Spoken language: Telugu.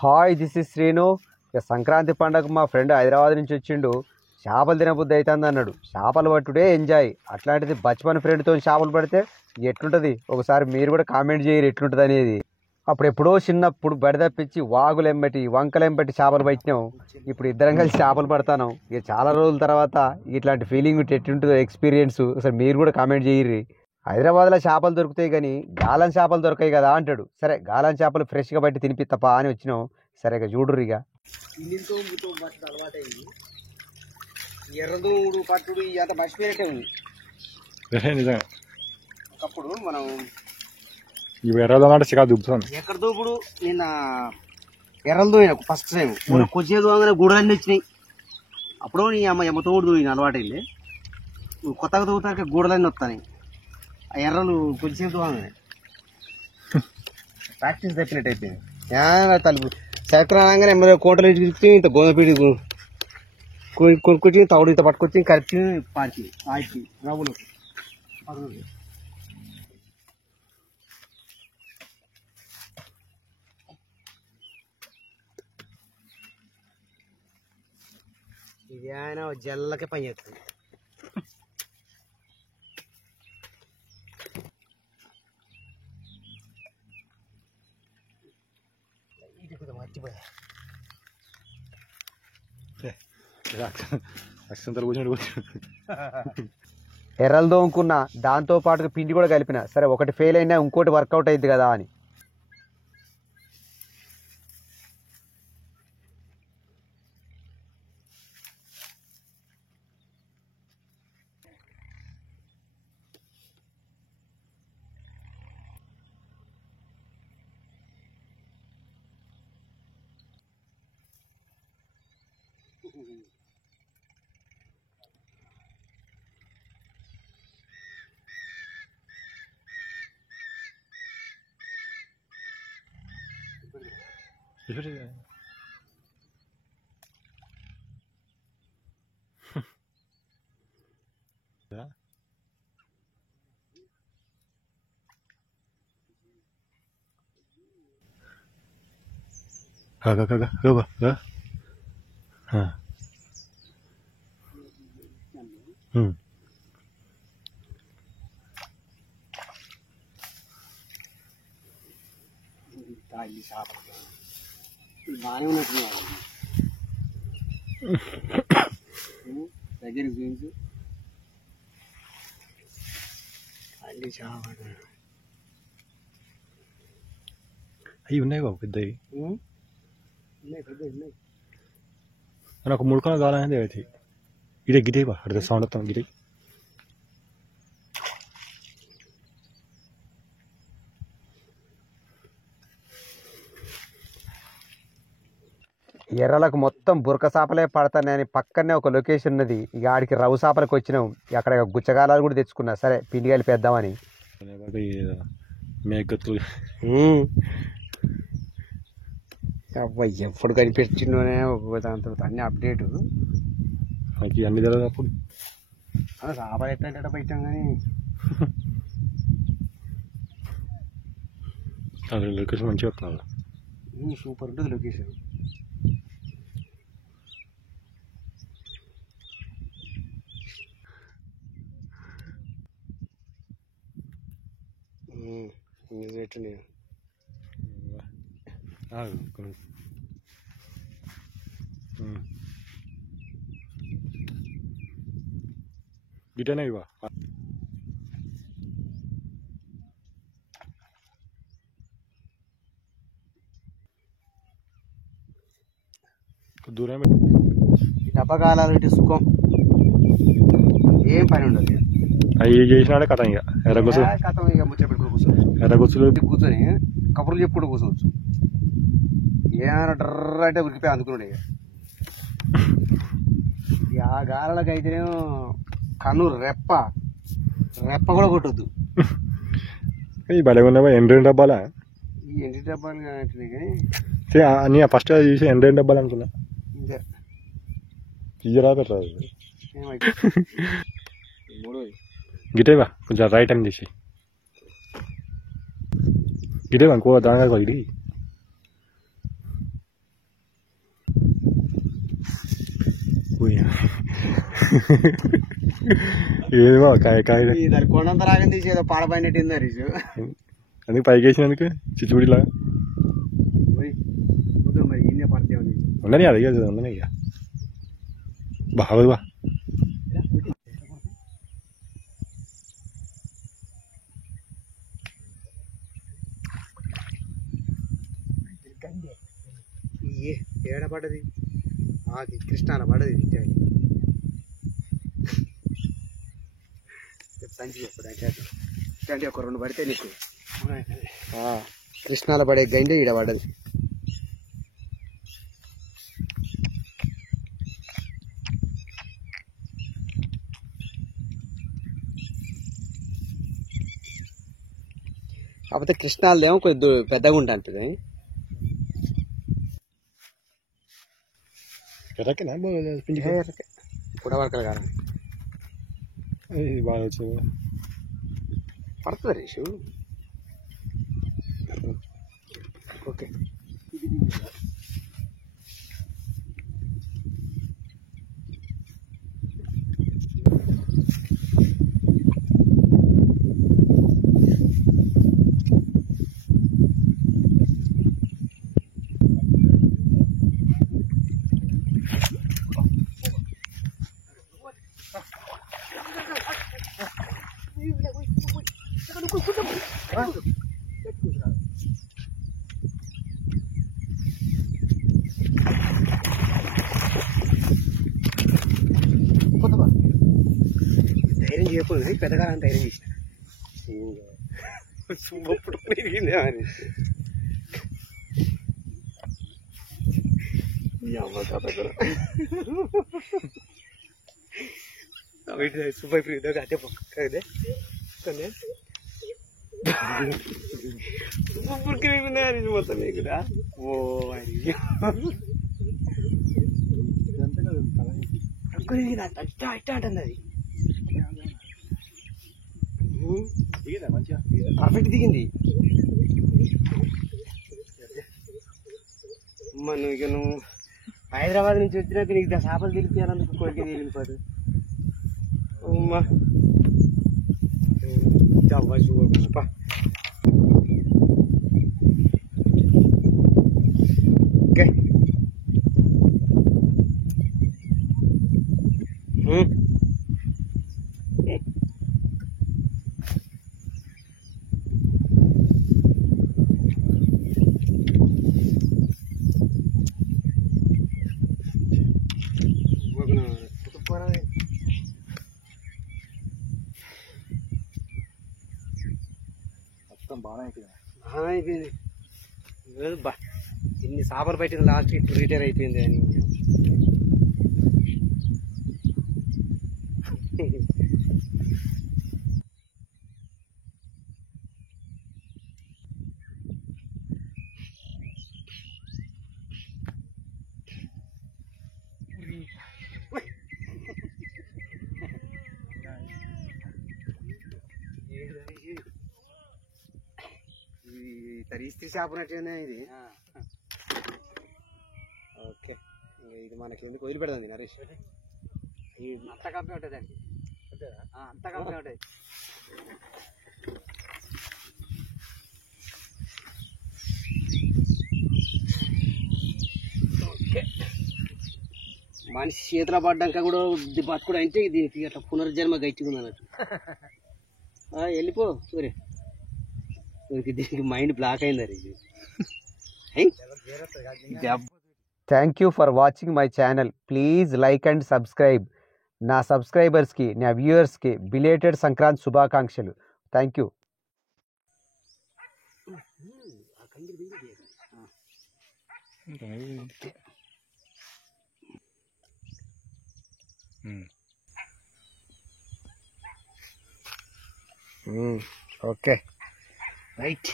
Hi this is Srinu. ఇక సంక్రాంతి పండగకు మా ఫ్రెండ్ హైదరాబాద్ నుంచి వచ్చిండు. చేపలు తినబుద్ధి అవుతుంది అన్నాడు. చేపలు పట్టుడే ఎంజాయ్. అట్లాంటిది బచ్పన్ ఫ్రెండ్తో చేపలు పడితే ఎట్లుంటుంది ఒకసారి మీరు కూడా కామెంట్ చేయరు ఎట్లుంటుంది అనేది. అప్పుడు ఎప్పుడో చిన్నప్పుడు బడి తప్పించి వాగులెంబటి వంకలెంబటి చేపలు పట్టినాం. ఇప్పుడు ఇద్దరం కలిసి చేపలు పడతాను. ఇక చాలా రోజుల తర్వాత ఇట్లాంటి ఫీలింగ్ ఎట్లుంటుందో ఎక్స్పీరియన్స్ ఒకసారి మీరు కూడా కామెంట్ చేయర్రి. హైదరాబాద్లో చేపలు దొరుకుతాయి కానీ గాలం చేపలు దొరకాయి కదా అంటాడు. సరే గాలం చేపలు ఫ్రెష్గా బట్టి తినిపిత్తపా అని వచ్చినాం. సరే ఇక చూడుర్రు. ఇక ఎర్రదూడు పట్టుడు అంత మర్చిపోయినట్టే ఉంది. నిజంగా ఒకప్పుడు మనం ఎర్రదోనంటే చికా దుబ్బుతాను. ఎక్కడ దూపుడు నిన్న ఎర్రలు దూయిన ఫస్ట్ టైం కొద్దిగా దూరంగానే గూడలన్నీ వచ్చినాయి. అప్పుడు నీ అమ్మ తోడు దూయిన అలవాటైంది. కొత్తగా దూతాక గూడలన్నీ వస్తాయి. ఆ ఎర్రలు కొద్దిసేపు దూరంగానే ప్రాక్టీస్ తప్పినట్టు అయిపోయింది. తలుపు సైకిల్ అనగానే ఎమ్మెల్యే కోటలు ఇచ్చి ఇంత గోధుమపీడి కొనుక్కొచ్చి తవుడు ఇంత పట్టుకొచ్చి కరిచి పాచి ఆచి రవ్వులు ఇది ఆయన జల్లకే పని చేస్తుంది. ఇది కూడా మర్చిపోయా. ఎర్రలు దోముకున్నా దాంతో పాటు పిండి కూడా కలిపిన. సరే ఒకటి ఫెయిల్ అయినా ఇంకోటి వర్కౌట్ అయింది కదా అని. బాగానే ఉన్నట్టు దగ్గరికి చూపించు. అల్లి చేప అవి ఉన్నాయి బాబు పెద్దవి. ఉన్నాయి పెద్దవి ఉన్నాయి. నాకు ముడుకొని కావాలనేది అయితే ఇదే గిటే బా అడితే సౌండ్ వస్తాం గిటే. ఎర్రలకు మొత్తం బురక చేపలే పడతానని పక్కనే ఒక లొకేషన్ ఉన్నది. ఇక ఆడికి రవ్వు చేపలకు వచ్చినాం. అక్కడ గుచ్చగాలాలు కూడా తెచ్చుకున్నా. సరే పిండి కలిపేద్దామని. మేకత్తులు అబ్బాయి ఎప్పుడు కనిపించిందోనే దాంతో అన్ని అప్డేట్ మనకి అన్ని తెలియదు. అప్పుడు చేపలు ఎట్లా పెట్టాం కానీ లొకేషన్ మంచిగా వస్తున్నారు. సూపర్ ఉంటుంది లొకేషన్. ఎట్లా గిటనే ఇవా దూరం డబ్బకాలాలు ఇటు సుఖం ఏం పని ఉండదు. అవి చేసినాడే కథ. ఇక ఎర్రగొచ్చు కథం ఇక ముచ్చట పెట్టుకుని కూర్చోవచ్చు. ఎర్రగొచ్చులు కూర్చొని కబుర్లు చెప్పుకుంటూ కూర్చోవచ్చు. ఏమైనా డ్రర్ అంటే ఉరికిపోయి అందుకున్నాడు. ఇక ఆ గాలలకు అయితేనేమో కన్ను రెప్ప కూడా కొట్టొద్దు. ఈ భలే ఉన్నావా? ఎండ్రెండు డబ్బాలా? ఈ ఎండి డబ్బాలు కానీ నీ ఫస్ట్ చూసి ఎండ్రెండు డబ్బాలు అనుకున్నా. ఇయ్యరా పెట్టరా గిటేవా కొంచెం రైట్ టైం చేసి గిటే అనుకో దాని ఇది ఏమో కాయ కాయ దాని కొండంత రాగని తీసి ఏదో పాడపడినట్టు హరీష్. అందుకు పైకి వేసినందుకు చిచ్చుబుడిలా మరి ఈయన పడితే ఉండని అది ఉండని ఇక బాగా బా ఏడ పడ్డది అది కృష్ణాన పడ్డది సంచి చెప్పండి ఒక 2 పడితే నీకు కృష్ణాల పడే గండి ఈడ పడ్డది. కాకపోతే కృష్ణాలదేమో కొద్ది పెద్దగా ఉంటుంది. పుడవర్కలు కాదు బాగా వచ్చింది పడుతుంది రేషు. ఓకే ధైర్యం చేయకూడదు కానీ పెద్దగా ధైర్యం చేసిన అని సూపర్ ఫ్రీ అదే కదే మొత్తం నీకురా. ఓ ఇట్ట అంటుంది అది పర్ఫెక్ట్ దిగింది. నువ్వు ఇక నువ్వు హైదరాబాద్ నుంచి వచ్చినాక నీకు చేపలు తెలిపానందుకు కోరిక తెలియదు. అమ్మా చూపా ఓకే బాగా అయిపోయింది. అయిపోయింది బా ఇన్ని చేపలు పెట్టిన లాస్ట్ ఇప్పుడు రిటైర్ అయిపోయింది అని. ఇస్త్రీ చేపనట్టేనా ఇది. ఓకే ఇది మనకి ఎందుకు వదిలిపెడదాం నరేష్. అంత కంపెనీ ఉంటుంది అండి, అంత కంపెనీ ఉంటుంది. ఓకే మనిషి చేతిలో పడ్డాక కూడా బతుకుడు అంటే దీనికి అట్లా పునర్జన్మ గట్టిగా ఉంది అన్నట్టు. వెళ్ళిపో సూర్య దీనికి మైండ్ బ్లాక్ అయింది. Thank you for watching my channel. Please like and subscribe. నా సబ్స్క్రైబర్స్కి నా వ్యూవర్స్కి బిలేటెడ్ సంక్రాంతి శుభాకాంక్షలు. Thank you. Okay right.